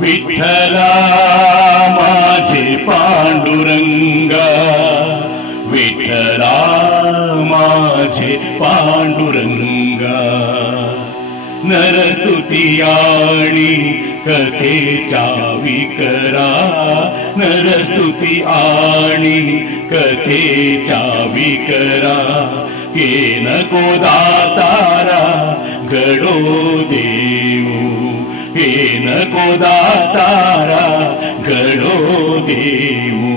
विठ्ठला माझे पांडुरंगा, विठ्ठला माझे पांडुरंगा. नरस्तुती आणि कथेच्या विकरा, नरस्तुती आणि कथेच्या विकरा. हे नको दातारा घडो देऊ, हे नको दातारा घडो देऊ.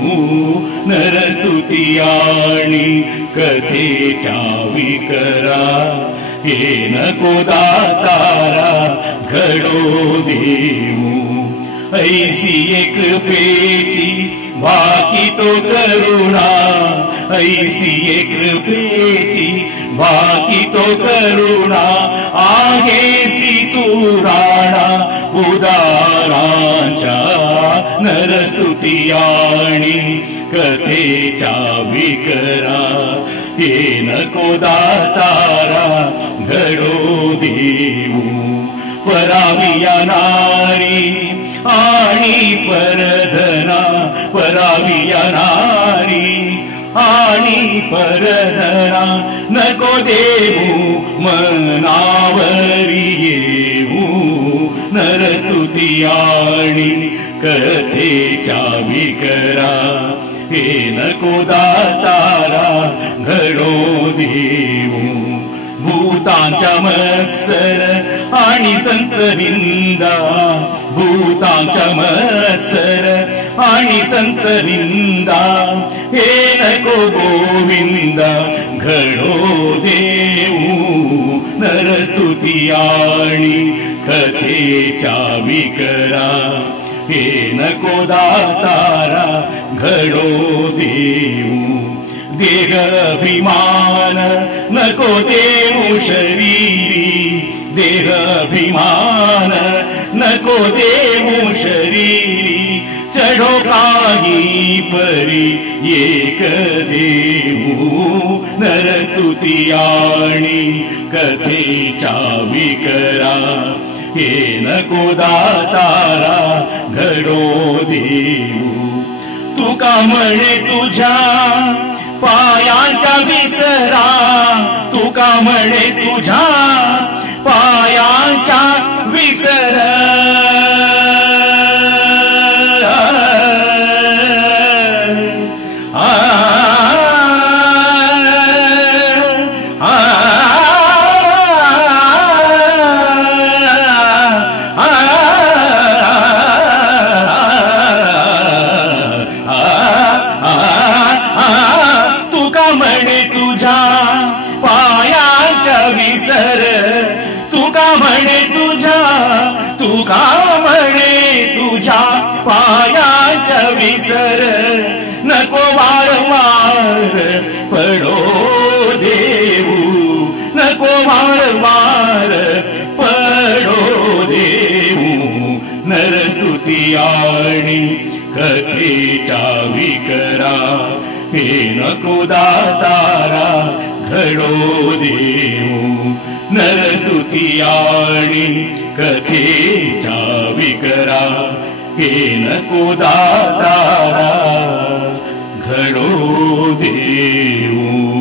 नरस्तुती आणि कथेच्या विकरा, हे नको दातारा घडो देऊ. ऐसी एक कृपेची भाकी तो करुणा, ऐसी एक कृपेची भाकी तो करुणा. आहेसी तू राणा उदारांच्या, नरस्तुती आणि कथेच्या विकरा. हे नको दातारा घडो देऊ. पराविया नारी आणि परधना, पराविया नारी आणि परधना. नको देऊ मनावरी येऊ, नरस्तुती आणि कथेच्या विकरा. हे नको दातारा घडो देऊ. भूतांच्या मत्सर आणि संत निंदा, भूतांच्या मत्सर आणि संत निंदा. हे नको गोविंदा घडो देऊ, नरस्तुती आणि कथेच्या विकरा. हे नको दातारा घडो देऊ. देह अभिमान नको देऊ शरीरी, देह अभिमान नको देऊ शरीरी. चढो काही परी एक देऊ, नरस्तुती आणि कथेच्या विकरा. हे नको दातारा घडो देऊ. तुका म्हणे तुझ्या पायांच्या विसरा, तुका म्हणे तुझ्या पायांच्या विसरा. तुका म्हणे तुझ्या पायाच्या विसर. नको वारंवार पडो देऊ, नको वारंवार पडो देऊ. नरस्तुती आणि कथेच्या विकरा. हे नको दातारा घडो देऊ, नरस्तुती आणि कथेच्या विकरा. हे नको दातारा घडो देऊ.